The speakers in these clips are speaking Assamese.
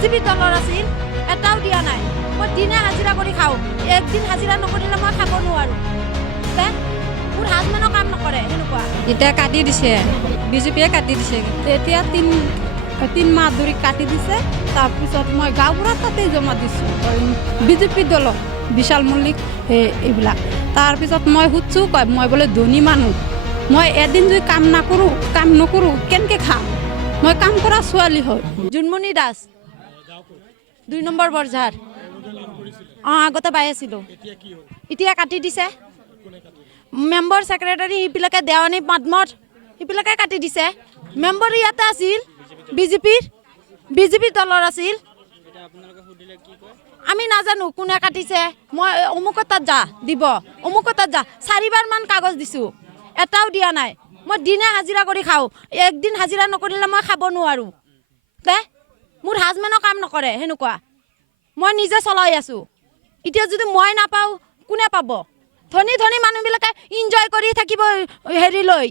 বিজেপি দলৰ আছিল এটাও দিয়া নাই মই দিনে হাজিৰা কৰি খাওঁ একদিন হাজিৰা নকৰিলে মই খাব নোৱাৰো মোৰ হাজবেণ্ডৰ কাম নকৰে সেনেকুৱা এতিয়া কাটি দিছে বিজেপিয়ে কাটি দিছে এতিয়া তিন মাহ ধৰি কাটি দিছে তাৰপিছত মই গাঁওবুঢ়াৰ তাতে জমা দিছোঁ বিজেপি দলৰ বিশাল মল্লিক এইবিলাক তাৰপিছত মই সুধছোঁ কয় মই বোলে ধনী মানুহ মই এদিন যদি কাম নকৰোঁ কেনেকৈ খাম মই কাম কৰা ছোৱালী হয় জুনমণি দাস 2 নম্বৰ বৰঝাৰ আগতে পাই আছিলোঁ এতিয়া কাটি দিছে মেম্বাৰ ছেক্ৰেটাৰী সেইবিলাকে দেৱানী মাধমত সেইবিলাকে কাটি দিছে মেম্বাৰ ইয়াতে আছিল বিজেপি দলৰ আছিল আমি নাজানো কোনে কাটিছে মই অমুকৰ তাত যা দিব অমুকৰ তাত যা 4বাৰ মান কাগজ দিছোঁ এটাও দিয়া নাই মই দিনে হাজিৰা কৰি খাওঁ একদিন হাজিৰা নকৰিলে মই খাব নোৱাৰো মোৰ হাজবেণ্ডৰ কাম নকৰে সেনেকুৱা মই নিজে চলাই আছোঁ এতিয়া যদি মই নাপাওঁ কোনে পাব ধনী মানুহবিলাকে এনজয় কৰি থাকিব হেৰি লৈ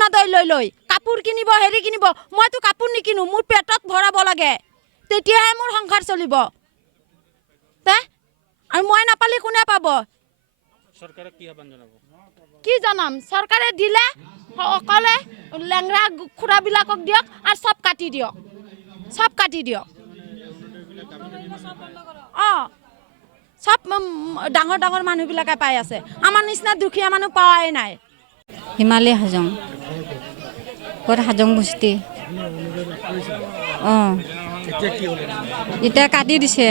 ণ'দয় লৈ কাপোৰ কিনিব হেৰি কিনিব মইতো কাপোৰ নিকিনো মোৰ পেটত ভৰাব লাগে তেতিয়াহে মোৰ সংসাৰ চলিব আৰু মই নাপালে কোনে পাব চৰকাৰক কি আহ্বান জনাব কি জনাম চৰকাৰে দিলে অকলে লেংৰা খুৰাবিলাকক দিয়ক আৰু চব কাটি দিয়ক চব ডাঙৰ মানুহবিলাকে পাই আছে আমাৰ নিচিনা দুখীয়া মানুহ পাৱাই নাই হিমালয় হাজং ক'ত হাজং বস্তি এতিয়া কাটি দিছে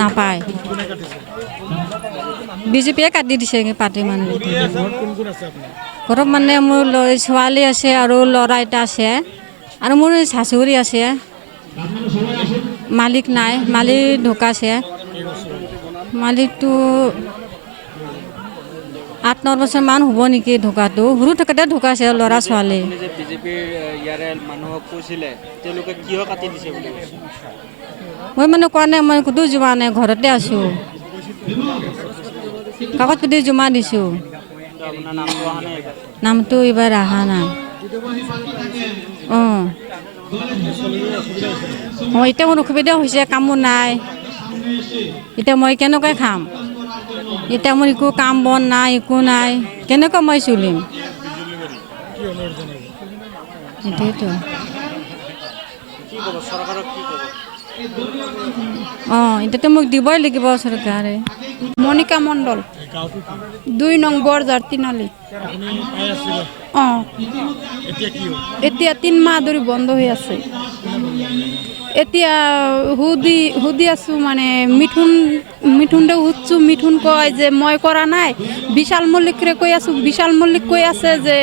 নাপায় বিজেপিয়ে কাটি দিছে পাৰ্টি মানুহ ঘৰত মানে মোৰ ছোৱালী আছে আৰু ল'ৰা এটা আছে আৰু মোৰ শাশুড়ি আছে মালিক নাই মালিক ঢুকাইছে মালিকটো 8-9 বছৰমান হ'ব নেকি ঢুকাটো সৰু থাকোঁতে ঢুকাইছে ল'ৰা ছোৱালী মই মানে কোৱা নাই মই ক'তো যোৱা নাই ঘৰতে আছোঁ কাগজ পাতি জমা দিছোঁ নামটো এইবাৰ অহা নাই এতিয়া মোৰ অসুবিধা হৈছে কামো নাই এতিয়া মই কেনেকৈ খাম এতিয়া মোৰ একো কাম বন নাই একো নাই কেনেকৈ মই চলিম সেইটোৱেতো এতিয়াতো মোক দিবই লাগিব চৰকাৰে মণিকা মণ্ডল 2 নং বৰঝাৰ তিনালি এতিয়া 3 মাহ ধৰি বন্ধ হৈ আছে এতিয়া সুধি আছোঁ মানে মিঠুনতে সুধছোঁ মিঠুন কয় যে মই কৰা নাই বিশাল মল্লিকৰে কৈ আছোঁ বিশাল মল্লিক কৈ আছে যে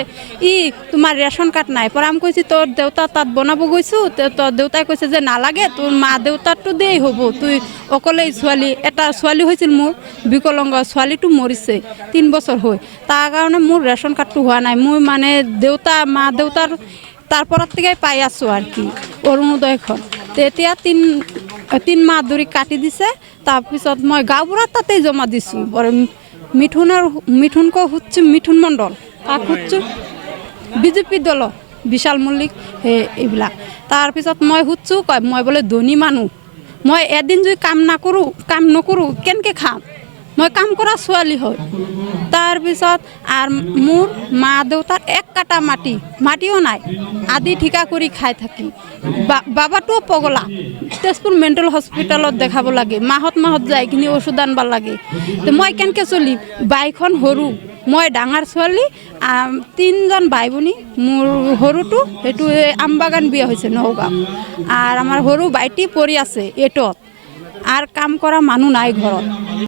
তোমাৰ ৰেচন কাৰ্ড নাই পৰাম কৈছে তোৰ দেউতা তাত বনাব গৈছোঁ তোৰ দেউতাই কৈছে যে নালাগে তোৰ মা দেউতাৰটো দেই হ'ব তুই অকলেই ছোৱালী এটা ছোৱালী হৈছিল মোৰ বিকলাংগ ছোৱালীটো মৰিছে 3 বছৰ হৈ তাৰ কাৰণে মোৰ ৰেচন কাৰ্ডটো হোৱা নাই মই মানে মা দেউতাৰ তাৰপৰা থেকে পাই আছোঁ আৰু কি ণ'দয়খন তেতিয়া 3 মাহ ধৰি কাটি দিছে তাৰপিছত মই গাঁওবুঢ়াৰ তাতে জমা দিছোঁ মিঠুনক সুধছোঁ মিঠুন মণ্ডল তাক সুধছোঁ বিজেপি দলৰ বিশাল মল্লিক এইবিলাক তাৰপিছত মই সুধছোঁ কয় মই বোলে ধনী মানুহ মই এদিন যদি কাম নকৰোঁ কেনেকৈ খাম মই কাম কৰা ছোৱালী হয় তাৰপিছত আৰু মোৰ মা দেউতাৰ 1 কাটা মাটিও নাই আদি ঠিকা কৰি খাই থাকি বাবাটোও পগলা তেজপুৰ মেণ্টেল হস্পিটেলত দেখাব লাগে মাহত যাই কিনি ঔষধ আনিব লাগে মই কেনেকৈ চলিম বাইখন সৰু মই ডাঙৰ ছোৱালী 3জন বাই ভনী মোৰ সৰুটো সেইটো আমবাগান বিয়া হৈছে নগাঁও আৰু আমাৰ সৰু ভাইটি পৰি আছে 8ত আৰু কাম কৰা মানুহ নাই ঘৰত